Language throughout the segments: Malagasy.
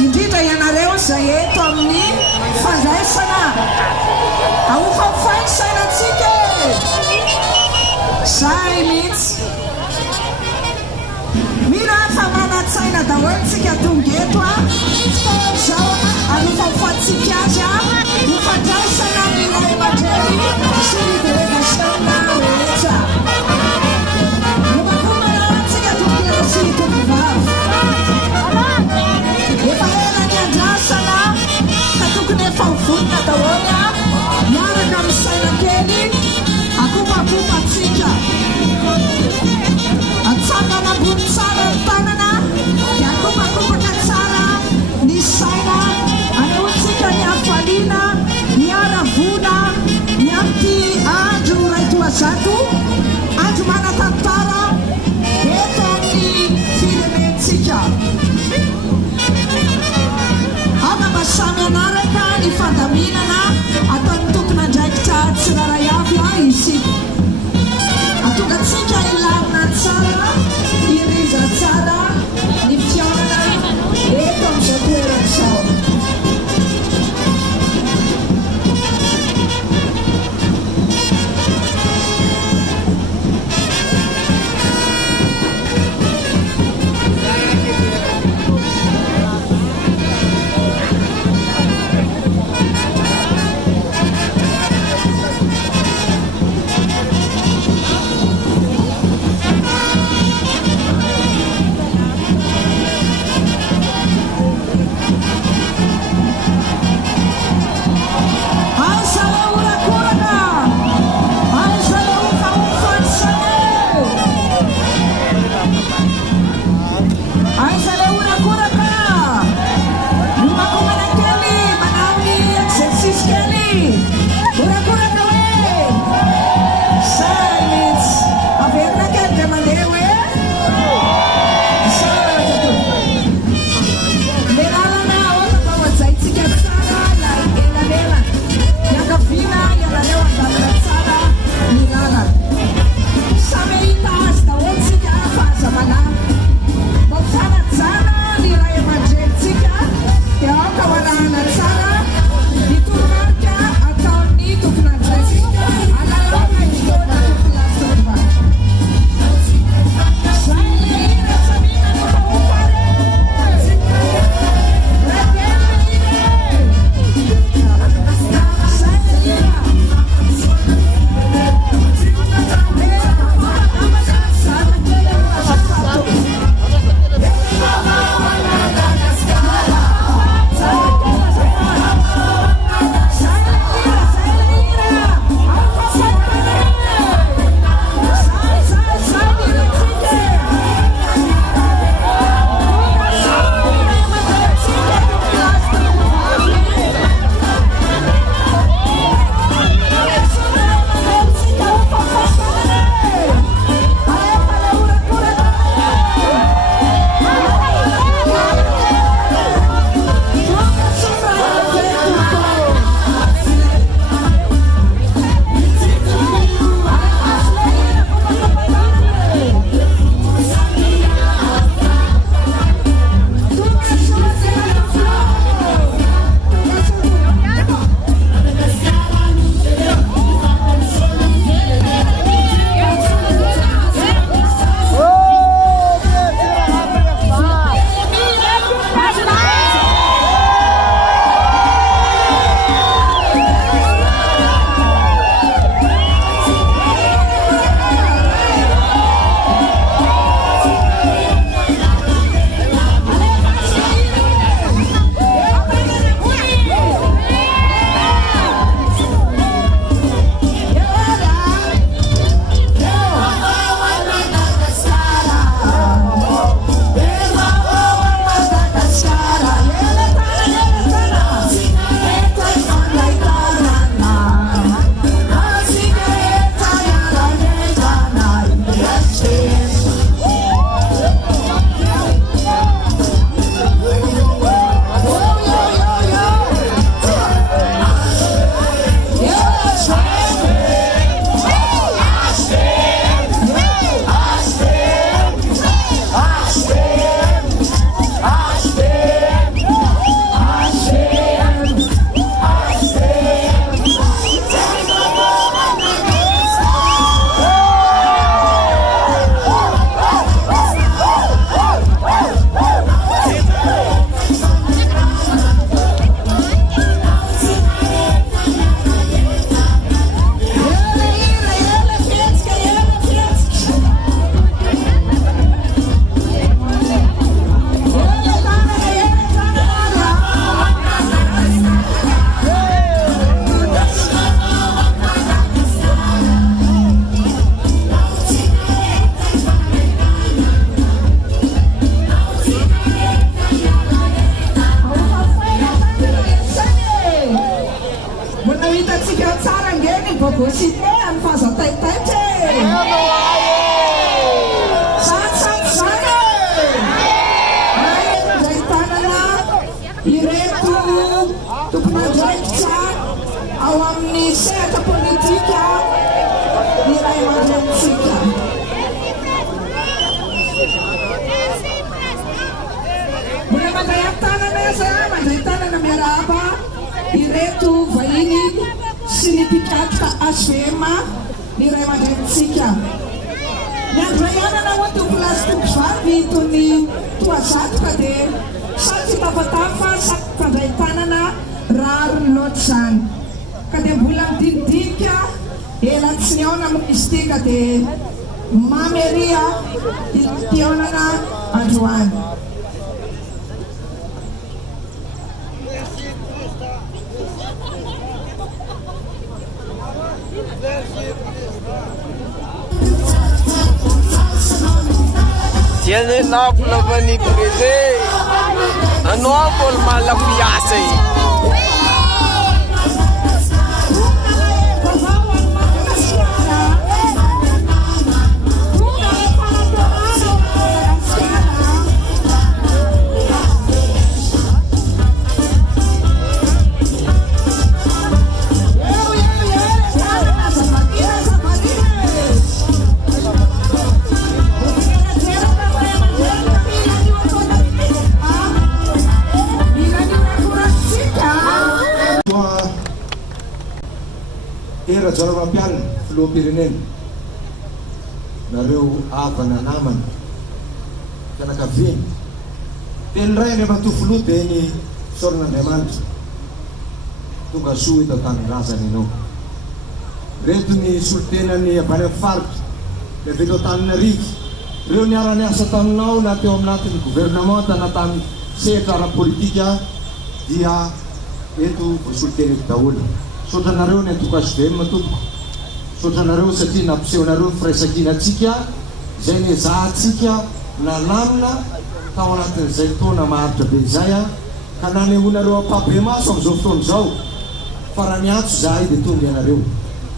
indrindra ianareo zay eto amin'ny fandraisana aofafainsainantsika zay mihitsy mila fa manatsaina daholintsika tonga eto a zao alofafatsika azy a hofandraisana milay mandreny sy ny délégationna rehetra nomakomanatsika tonga eto sy tovivavy efa ela ny andrasana ka tokony efa hovonina daholy a miaraka amin'ny sainakely akomakomatsika atsangana ambony tsara ny tanana dia akomakomaka tsara Bogosite amin'ny fahazataitaitra satsatsagy indray tanana ireto tompon'andraikitra ao amin'ny sehatra politika iray aman-drenitsika. Mbola mandray tanana za mandray tanana miarahaba ireto vahiny sy ny mpikatra HVM ny iray aman-drenitsika. Ny androanana ho tompolasy tompovavy itony toazatroka dia sady tafatafa sady mpandray tanana raro ny loatra zany. Ka dia mbola midinidinika ela tsy ny aona izy ity ka dia mameria tionana androany. Tiene napla vani prese, anopol malafiase. Era Jaravampiana, filoham-pirenena, nareo havana namana, fianakaviana. Teny ray rehefa tofoloha dia ny fisaoran'Andriamanitra. Tonga soa eto an-tanindrazana ianao. Reto ny solitenany avy any amin'ny faritra, ny avy eto Antananarivo. Reo niara niasa taminao na teo aminatin'ny gouvernemanta na tamin'ny sehatra ara-politika dia eto voasoliteny eto daholo. Sotranareo ny antoka HVM tompoko. Sotranareo satria nampisehonareo ny firaisan-kinatsika izay ny zahantsika nalamina tao anatin'izay taona maharitra be izay ka nanehoanareo ampabe maso amin'izao fotoana izao fa raha miantso zahay dia tonga ianareo.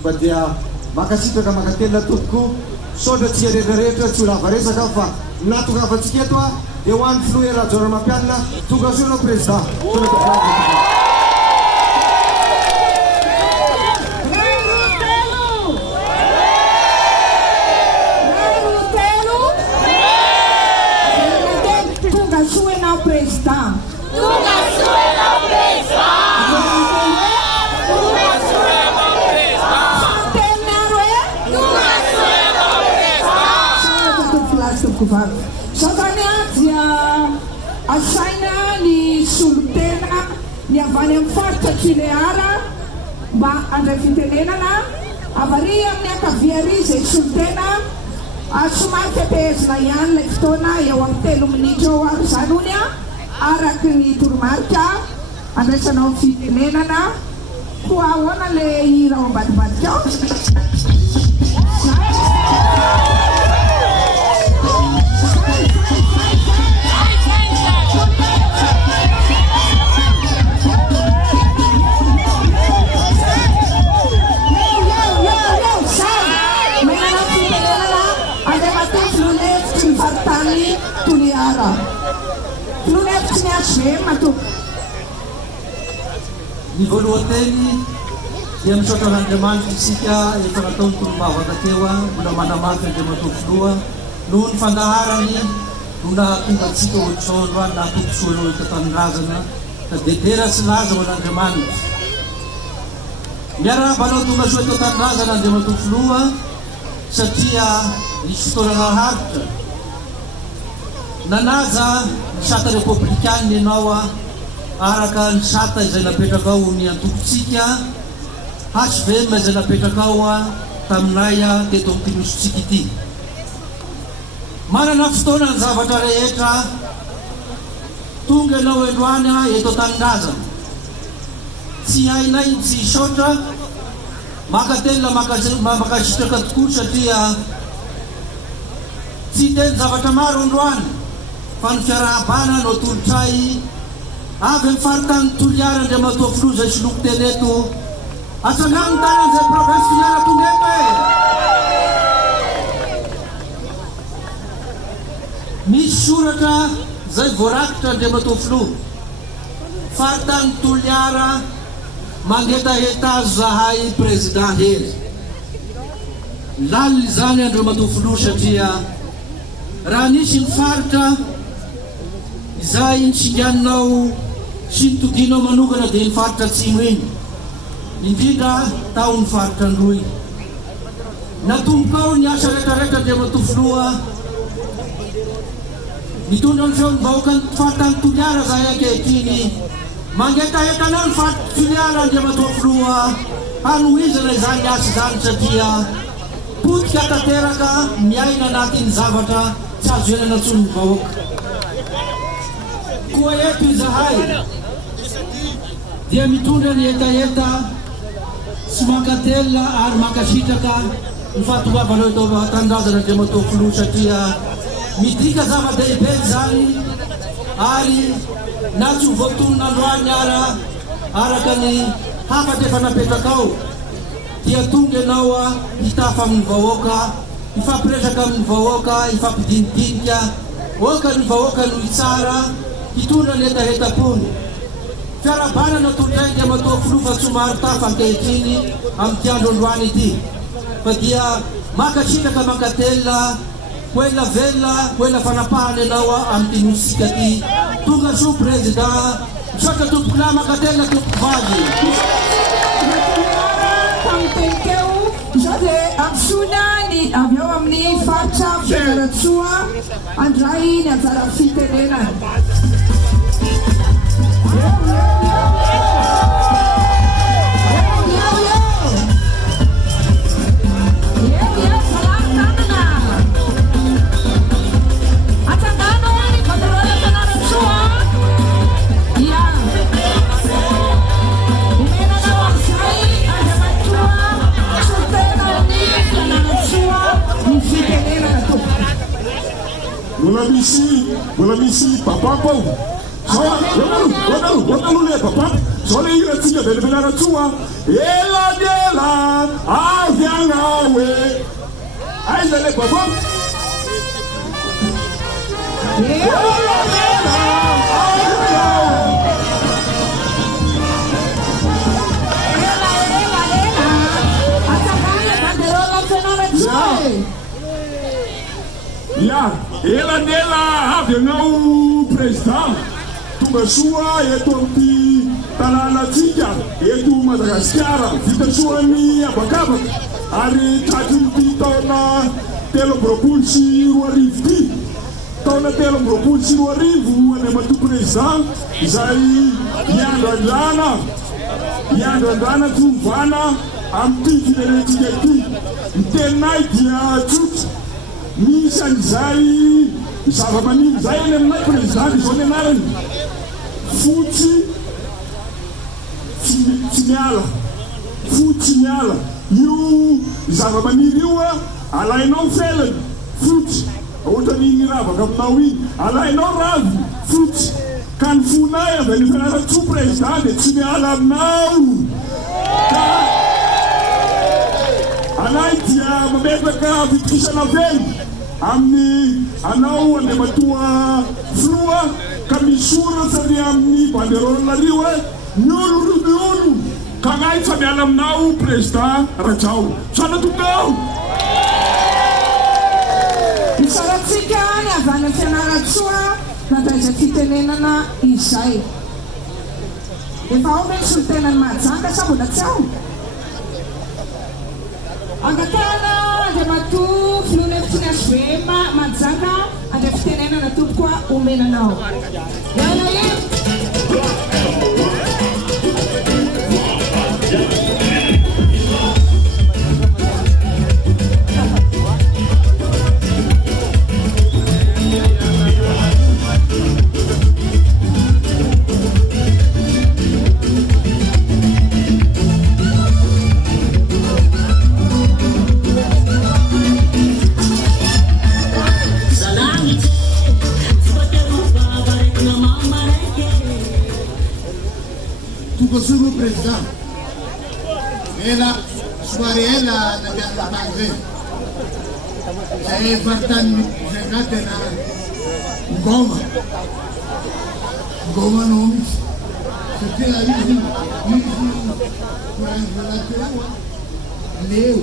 Fa dia makasitraka makatelina tompoko sotratsika rehetrarehetra tsy ho lava resaka fa natokafantsika eto dia ho an'ny filoha Era Jaravampiana tonga soa anao président. Satria dia asaina ny solitena ny avy any amin'ny faritra Kileara mba handray fitenenana avary amin'ny ankavia izay solitena somary tetehezina ihany ilay fotoana eo amin'ny 3 minitra eo ary izany hony araky ny toromarika andraisanao fitenenana ho ahoana ilay hira ao ambadibadika ao. Ny voalohany teny dia misaotra an'Andriamanitra isika efa nataony torombavaka teo mbola manamafy Andriamanitra filoha noho ny fandaharany no nahatonga antsika ohatr'izao androany nahatonga soanao eto an-tanindrazana ka dedera sy laza ho an'Andriamanitra. Miarahaba anao tonga soa eto an-tanindrazana Andriamanitra filoha satria nisy fotoana naharitra nanaja ny sata republikana ianao araka ny sata izay napetraka ao ny antokontsika HVM izay napetraka ao taminay teto amin'ny tinositsika ity. Manana fotoana ny zavatra rehetra tonga ianao androany eto an-tanindrazana. Tsy hainay tsy hisaotra makatelina makasitraka tokoa satria tsy teny zavatra maro androany fa ny fiarahabana no tolotray avy amin'ny faritany Toliara Andriamatoa filoha izay soloko teny eto Atsangan tanan zay province Fianarantongety. Misy soratra zay voarakitra Andriamatoa Filoha. Fartan Toliara mangetaheta zahay president hery. Laly zany Andriamatoa Filoha satria raha nisy ny faritra izay nitsinganinao sy nitodinao manokana dia ny faritra atsimo iny, indrindra tao ny faritra Androy. Natombokao ny asa rehetrarehetra Andriamatoa Filoha, mitondra ny feon'ny vahoaka ny faritra Toliara zahay ankehitriny, mangetaheta ny faritra Toliara Andriamatoa Filoha hanohizana izany asa izany satria potika tanteraka miaina anatin'ny zavatra tsy azo enana ntsony ny vahoaka. Koa eto izahay dia mitondra ny etaeta sy mankatelina ary mankasitraka ny fahatongavanao eto tanindrazana Andriamatoa Filoha satria midika zava-dehibe zany ary na tsy ho voatonona androany araka ny hafatra efa napetraka ao dia tonga ianao hitafa amin'ny vahoaka, hifampiresaka amin'ny vahoaka, hifampidinidinika oka ny vahoaka no tsara hitondra ny etahetapony. Fiarabanana tondray Andriamatoa Filoha fa somary tafa ankehitriny amin'ny andro androany ity, fa dia mankasitraka mankatelina koela velona koela fanapahana ianao amin'ny nosika ty. Tonga soa president, misaotra tompoko lahy mankatelina tompoko vavy. Izao dia ampisoina ny avy ao amin'ny faritra Fianarantsoa andray ny anjara fitenenana. Mbola misy papa pao. Wanalu le papa. Sole ira tinga bele Fianarantsoa. Ela dela aviangawe. Aile le papa. Ya, ela dela avianao president. Tonga soa eto amin'ny tanànatsika eto Madagasikara, vita soany abakabaka ary tratrin'ity taona 2024 ty. Taona 2024 Andriamatoa president izay iandrandrana fiovana amin'ny firenentsika ity. Ny teninay dia tsotra, misy an'izay zava-maniry zay eny aminay president izao ny anarany fotsy tsy miala. Io zava-maniry io alainao felany fotsy, ohatra ny ravaka aminao iny alainao ravy fotsy, ka ny fonay avy ny Fianarantsoa president dia tsy miala aminao. Ka anay dia mametraka fitokisana velo amin'ny anao Andriamatoa Filoha ka misoratra ny amin'ny banderolanario hoe ny olo ka anay fa miala aminao president Rajao. Sana tongao Isaratsika ny avana Fianarantsoa nataiza fitenenana izay. Efa ao ve ny solitenany Mahajanga sa mbola tsy ao? Angatana Andriamatoa Filoha Lefitiny Aswema Mahajanga andray fitenenana tompoka omenanao. Yana Tuko suru president ela suari ela na biantanze saya fartan zengate na goma nomi setia hizi kuangalia leo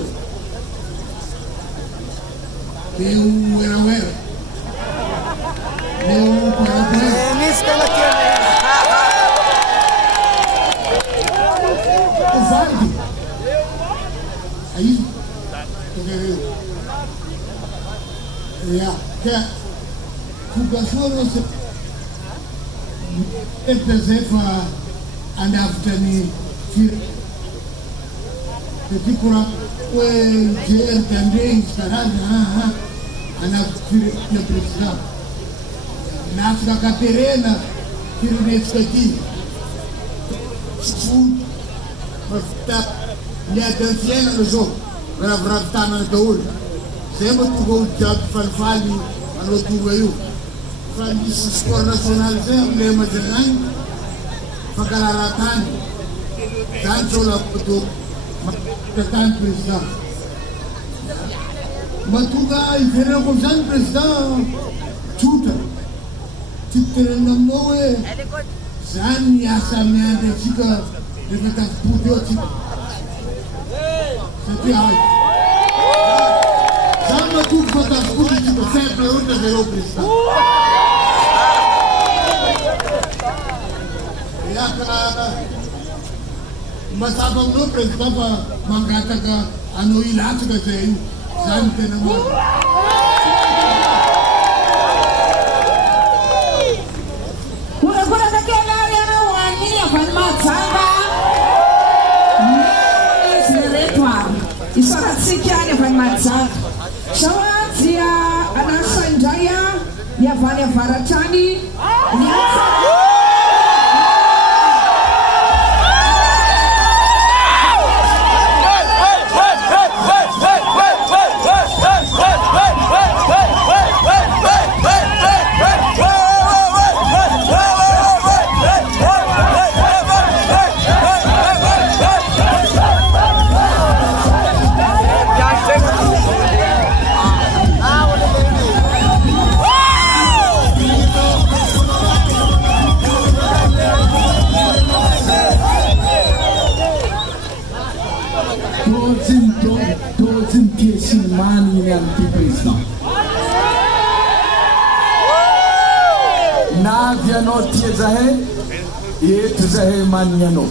wera leo para Lista na tiene. aí ya que kugasoro se zefa anaftani tikura we je também estará anaftir ya precisar na África Terena firmes aqui mas tá ne atenção no jogo para vraftar na tour sempre tu gol de falfali ano tu veio fali sport nacional sempre lema jangan pakalaratan dan sola putu tekan presiden matuga ifere ko san presiden chuta chitre namoe san ya samya de chika de ta puto chika setiai sama tu fata puto chika sempre onda de o presiden ya kana masabang no presiden pa mangata ka ano ilat ka sa'yo sante naman kuna kakela yana wani ya falmatsanga nereretwa isara tsikyane falmatsanga shawazia anasanjaya ya vale varachani Naviano tiezahe, yetuzahe maniano.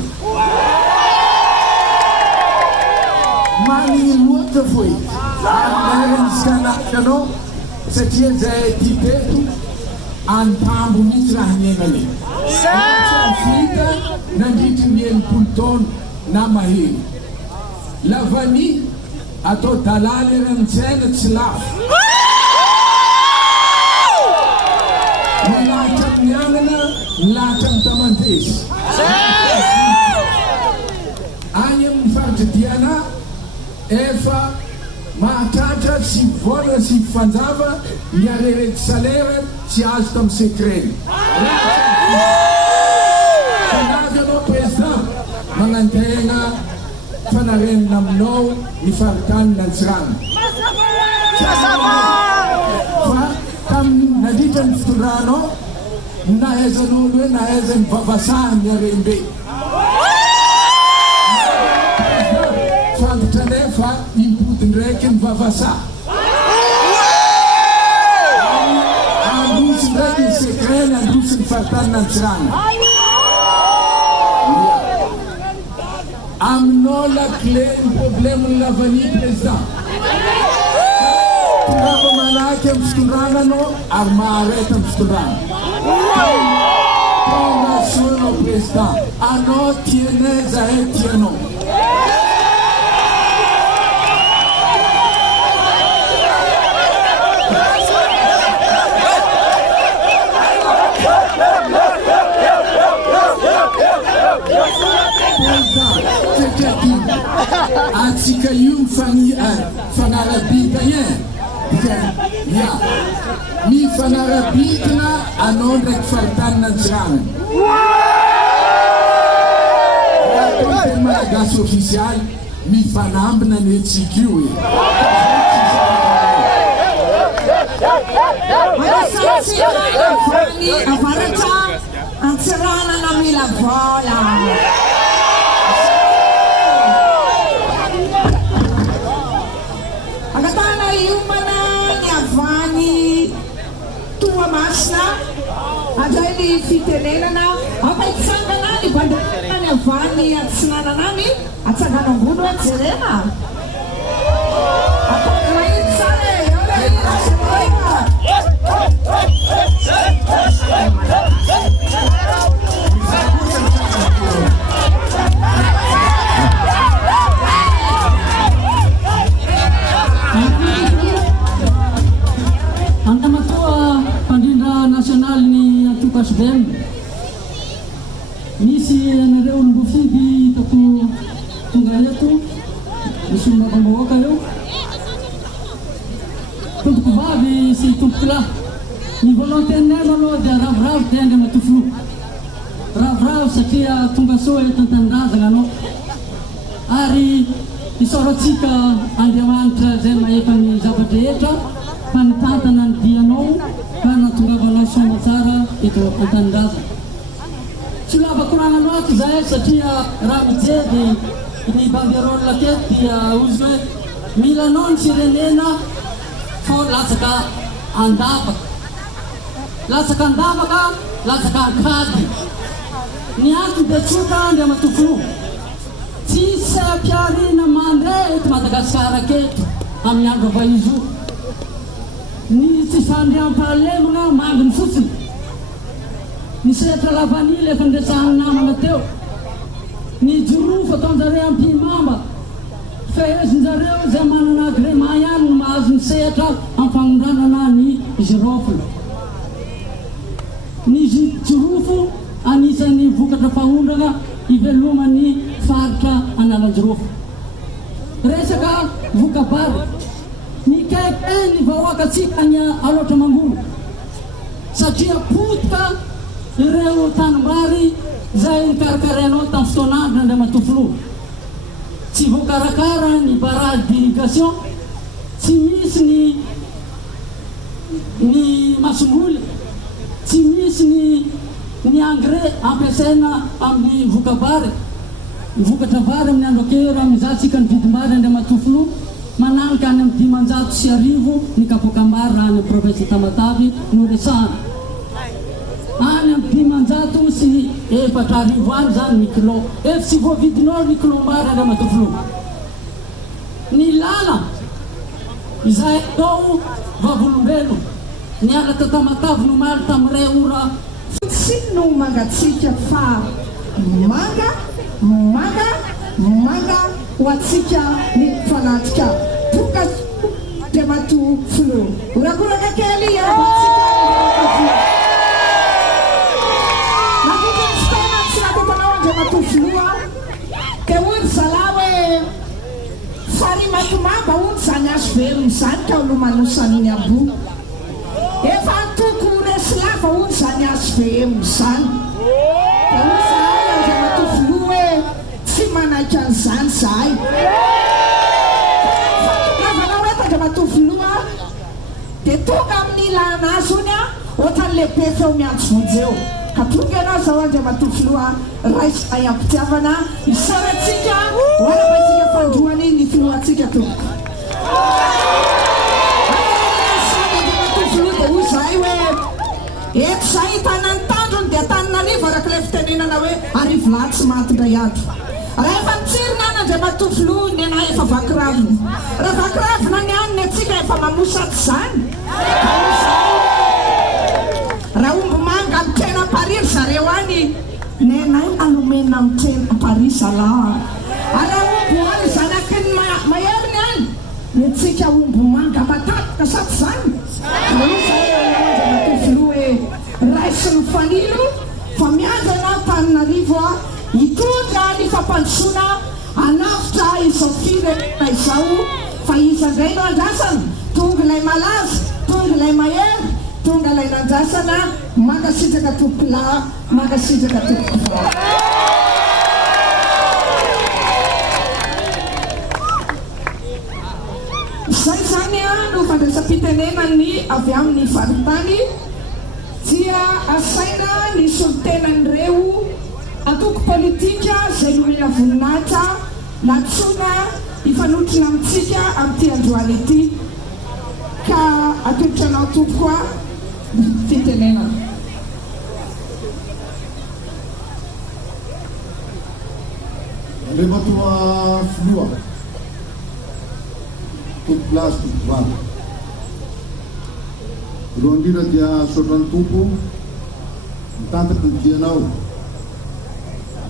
Mani luoto foi. Anagen skanakano, se tiezahe tipetu, antambu mitra nyemele. Afrika nanditi nyen punton namahi. Lavani ato talale rensene tslaf. Latang tamantis. Anyam Diana, Eva, Matata, si vola, si fanzava, Yarere Salere, si astam secret. Fanavano president, Mangantenga, Fanaren Namno, Ifartan Nansran. Tam Naditan Sturano, Naezanulwe, Naezan Vavasan Yarembe. Fantanefa, Imput Reken Vavasa. Andus Reken Sekren, Andus Fartan Nansran. Amnola claim problem Lavani president. Travo Manakem Sturana no, Armaretam Sturana. Ponga sono president. Ano tiene zaetiano. Atika yung fangarabita yan. Ya, mi fangarabita na anon rekfartan ng sirangan. Ito ang Malagas oficial, mifanambina ny antsika io e. Anasantsika avany avaratra antsiranana mila vola. Agatana iomana ny avany Toamasina andray ny fitenenana ampaitsangana ny banderana ny avany atsinananany atsangana ambony hoe jerena ataony mahitsy sara Antamatoa pandrindra nasionaly ny Antokasibeny misy anareo Mbofidy hitako tonga eto misy olom-bavam-bahoaka eo tompoko vavy sy tompoko lahy ny volontenay aloha dia ravoravo dia andry matofilo ravoravo satria tonga soa eto an-tanindrazana anao ary isaorantsika Andriamanitra zay mahefa ny zavadrehetra fa nitantana ny dianao ka natongavanao soma tsara eto an-tanindrazana. Tsy lava-koragnanao ato zahay satria raha mijery ny banderole teto dia ozy hoe milanao ny firenena fa latsaka andavaka latsaka ankady ny antony dia tsotra andry amatofilo tsisy saim-piarina mandray eto Madagasikara aketo amin'ny andro ava izy io ny tsy fandriam-pahalemana manginy fotsiny ny sehatra lavanily efa ndresahany namana teo ny jorofo ataonjareo ampimamba fehezinjareo zay manana agrema ihany no mahazo ny sehatra amfanondranana ny girofle ny jorofo anisan'ny vokatra fahondrana ivelomany faritra Analanjirofo. Resaka vokabary ny kaiky ny vahoakatsika ny aloatra mangolo satria potika ireo tanimbary zay nikarakaranao tamin'ny fotoan'andro Andry Amatofilo tsy voakarakara ny barrage d'irrigation tsy misy ny masomboly tsy misy ny engrais ampiasaina amin'ny vokabary vokatra vary amin'ny andro akeo raha mizatsika ny vidim-bary Andry Amatofilo mananika any amin'ny 550 ny kapakambary raha any province Tamatavy no resahana any amin'ny 500 sy 400 any zany ny kilo efa tsy voavidinao ny kilombary Andry Amatofilo ny lala izay atao vavolombelo ny ala Tamatavy no maly tamin'iray ora sy no mangatsika fa manga ho atsika ny fanatika tonga Andry Amatofilo urakoraka kely abatsika nakikensitana tsy natatanao Andry Amatofilo ke ony zala hoe farimatomamba ony zany azo velony zany ka olomanosany abo efa antoko resilava ony zany azo velony zany ke ony zahay Andry Amatofilo hoe tsy manaiky an'izany zahay fanavanao eto Andry Amatofilo dia tonga amin'ny ilana azy ony ohatran'ny lehibe feo miantso vonjeo ka tonga ianao zao Andry Amatofilo raisay ampitiavana isaorantsika oanapaitsika fandroany ny filohantsika tompoko Andry Amatofilo dia hoy zahay hoe eto zahay hitanany tandrony dia Antananarivo araka ilay fitenenana hoe arivo lahy tsy matindray andro raha efa mitsirina any Andry Amatofilo ny anahy efa vakiravina raha vakiravina ny any ny atsika efa mamosaty zany raha omby manga mitrena Paris zareo any nenay anomena mitrena Paris zalahy raha omby any zanakiny maheriny any ny atsika omby manga matatoka saty zany Andry Amatofilo hoe raisy ny fanilo fa miazana Antananarivo hitondra ny fampandrosoana anafitra izao firenena izao fa izy andray no andrasana tonga ilay malaza tonga ilay mahery tonga ilay nandrasana mangasitraka tompolahy mangasitraka tompoko fandraisam-pitenenany avy amin'ny faritany dia asaina ny solotenan'ireo antoko politika izay nomena voninahitra natsoina hifanotrona amintsika amin'ity androany ity ka atolotra anao tompoka fitenenana. Andriamatoa Filoha tompo-plasy tompo-valo voalohany indrindra dia sotrany tompo mitantaky ny dianao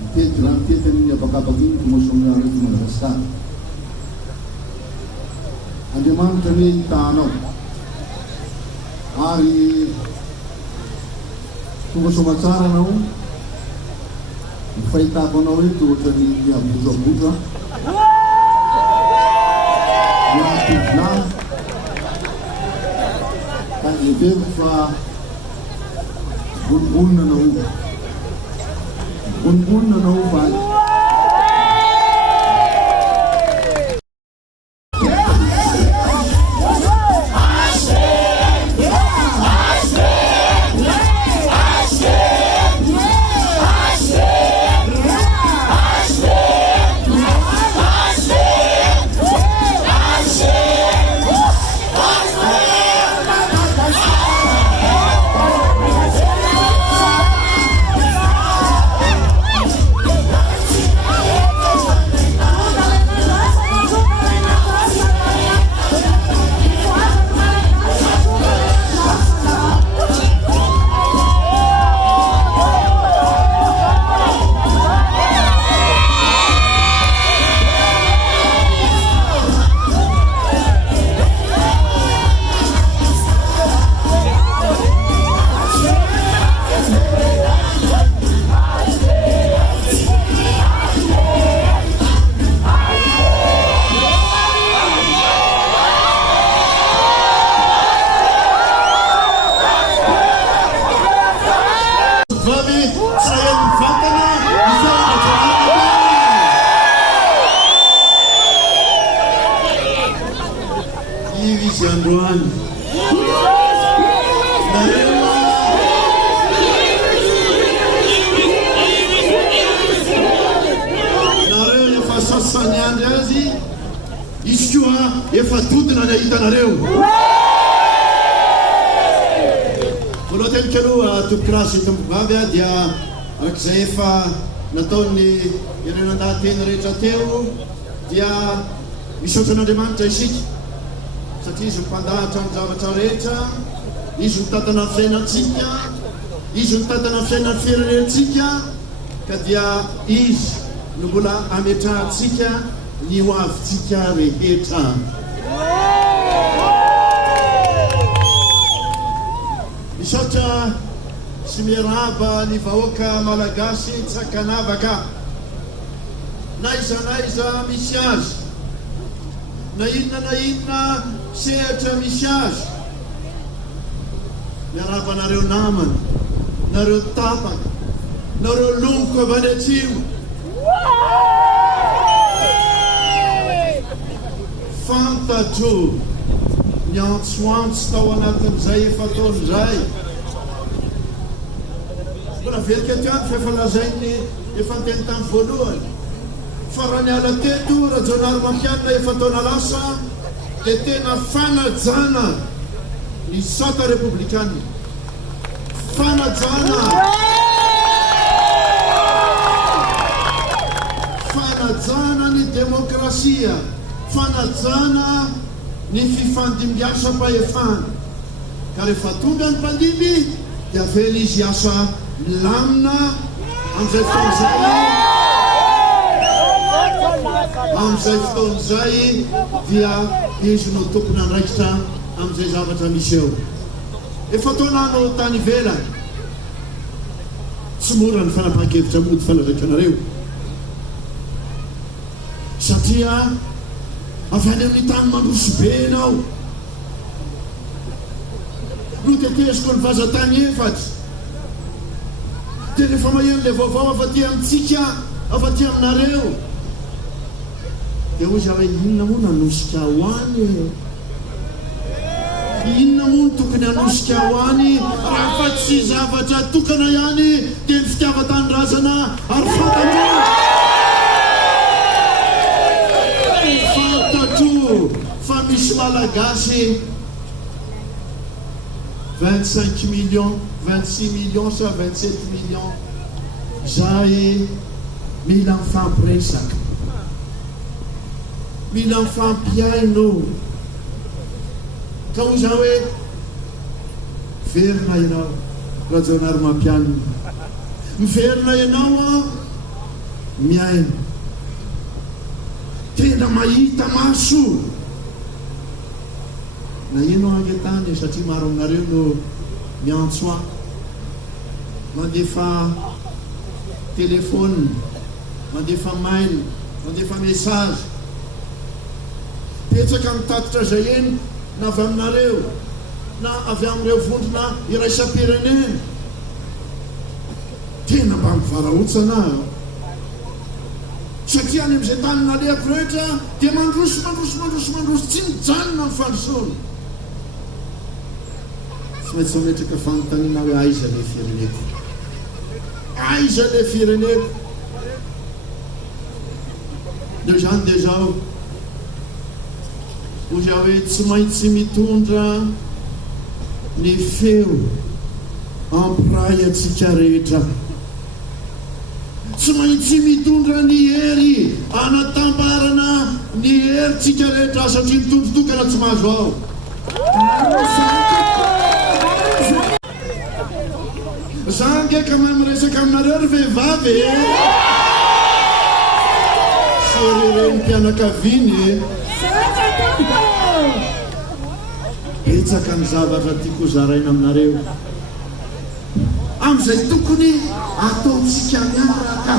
mitety raha mitety amin'ny abakabaky iny promotion arety Madagasikara. Andriamanitra ny hitanao ary tonga somatsara anao ny fahitako anao eto ohatrany miabotrabotra miatovila ka everiko fa bonibonina anao valy. Dia arak'izay efa nataony irenandahateny rehetra teo dia misaotra an'Andriamanitra isika satria izy mipandahatra amin'ny zavatra rehetra, izy mitatana ny fiainantsika, izy mitatana ny fiainan'ny firenentsika ka dia izy no mbola ametrahantsika ny hoavintsika rehetra. Misaotra sy miarahaba ny vahoaka malagasy Tsakanavaka na iza misy azy na inona sehatra misy azy, miarahaba nareo namana, nareo tapaka, nareo lomoko avy any atsimo, fantatro ny antsoantso tao anatin'izay efa taon'izay. Mbola velika teo any fefalazainy efa teny tamin'ny voalohany fa raha ny ala teto rajonary makianina efa taona lasa dia tena fanajana ny sata republikana, fanajana ny demokrasia, fanajana ny fifandimbiasa-pahefana ka rehefa tonga ny mpandimby dia avela izy asa milamina amin'izay fotoan'izay dia izy no tompony andraikitra amin'izay zavatra misy eo. Efa taonano tany ivelany tsy mora ny fanapahan-kevitra mody fanaraiky anareo satria avy any amin'ny tany mandroso be ianao no teteziko ny vazatany efatry dia rehefa mahian'le vaovao afa-ty amintsika, afa-ty aminareo dia hoy za hoe inona moa nanosika ho any inona moa ny tokony hanosika ho any raha fa tsy zavatra tokana ihany dia ny fitiava-tanindrazana ary fantatro fa misy malagasy 25 millions 26 millions sa 27 millions zay mila mifampiresaka mila mifampiaino ka ho za hoe verina ianao raha janary mampianina miverina ianao a miaino tena mahita maso na ino angetany satria maro aminareo no miantso a mandefa telefône mandefa mail mandefa message petsaka mitatitra zay eny na avy aminareo na avy amin'ireo vondrona iraisam-pirenena tena mba mivaraotsana satria any am'izay tany naleako rehetra dia mandroso tsy mijanona ny fandrosoana tsy maintsy metraka fanontaniana hoe aiza le fireneko aiza le fireneko dia zany dia zao oza hoe tsy maintsy mitondra ny feo ampiray atsika rehetra tsy maintsy mitondra ny hery anatambarana ny herytsika rehetra satria mitondrotokana tsy mahazo ao za ngeka mamiresaka aminareo ry vehivavy serereny mpianakaviny betsaka ny zavatra tiako zaraina aminareo am'izay tokony ataotsika miaraka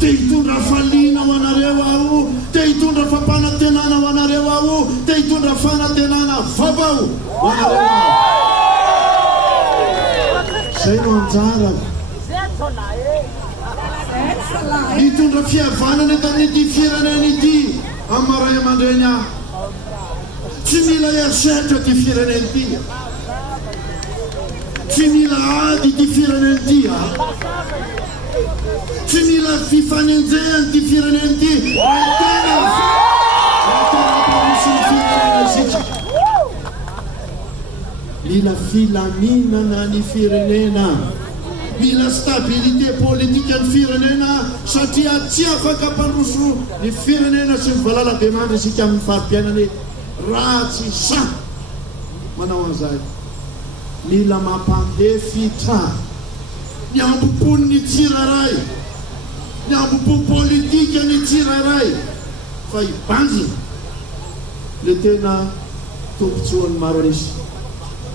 te hitondra faliana ho anareo aho te hitondra fampanantenana ho anareo aho te hitondra fanantenana vaovao ho anareo aho zay no anjarako hitondra fihavanana tan'ity firenena ity amin'ny maray aman-dreny aho tsy mila eriseritra ty firenena ity tsy mila ady ty firenena ity tsy mila fifanenjehany ty firenena ity tena mpanisy ny firenena sika mila filaminana ny firenena mila stabilité politika ny firenena satria tsy afaka mpandroso ny firenena sy mivalala-be mandry isika amin'ny fari-piainany ratsy sa manao an'izay mila mampandefitra ny ambopony ny tsiraray ny ambopo politika ny tsiraray fa ibanjy le tena tombotsoan'ny marorisy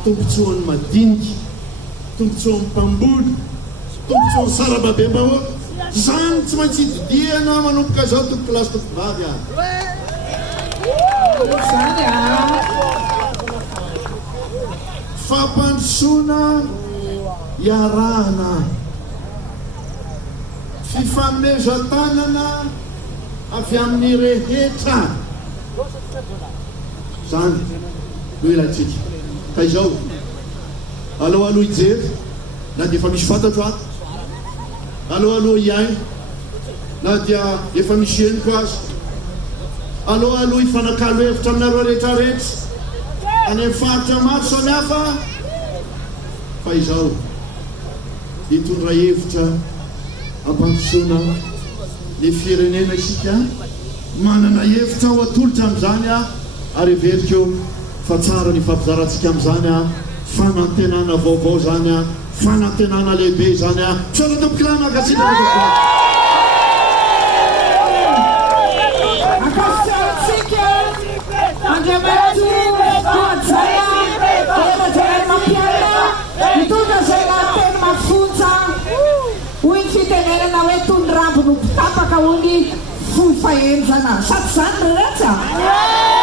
tombotsoan'ny madiniky tombotsoan'ny mpamboly tombotsoan'ny sarababembaho zany tsy maintsy didiana manomboka zao tompolasy tompobavy any fampandrosoana iarahana fifamezatanana avy amin'ny rehetra zany no ilatsika ka izao aloha ijery na dia efa misy fantatro ato aloha iainy na dia efa misy eniko azy aloha hifanakalo hevitra aminareo rehetrarehetra any amin'ny faritra maro samihafa fa izao hitondra hevitra ampandrosoana ny firenena isika manana hevitra ho atolotra amin'izany ary everiko fa tsara ny fampizarantsika amin'izany fanantenana vaovao zany fanantenana lehibe zany tsara tompokilana akasika mitondra zay nahateny mafonja hoy ny fitenenana hoe tondrambo no mpitapaka hoy ny fohy fahenjana sady zany rehetra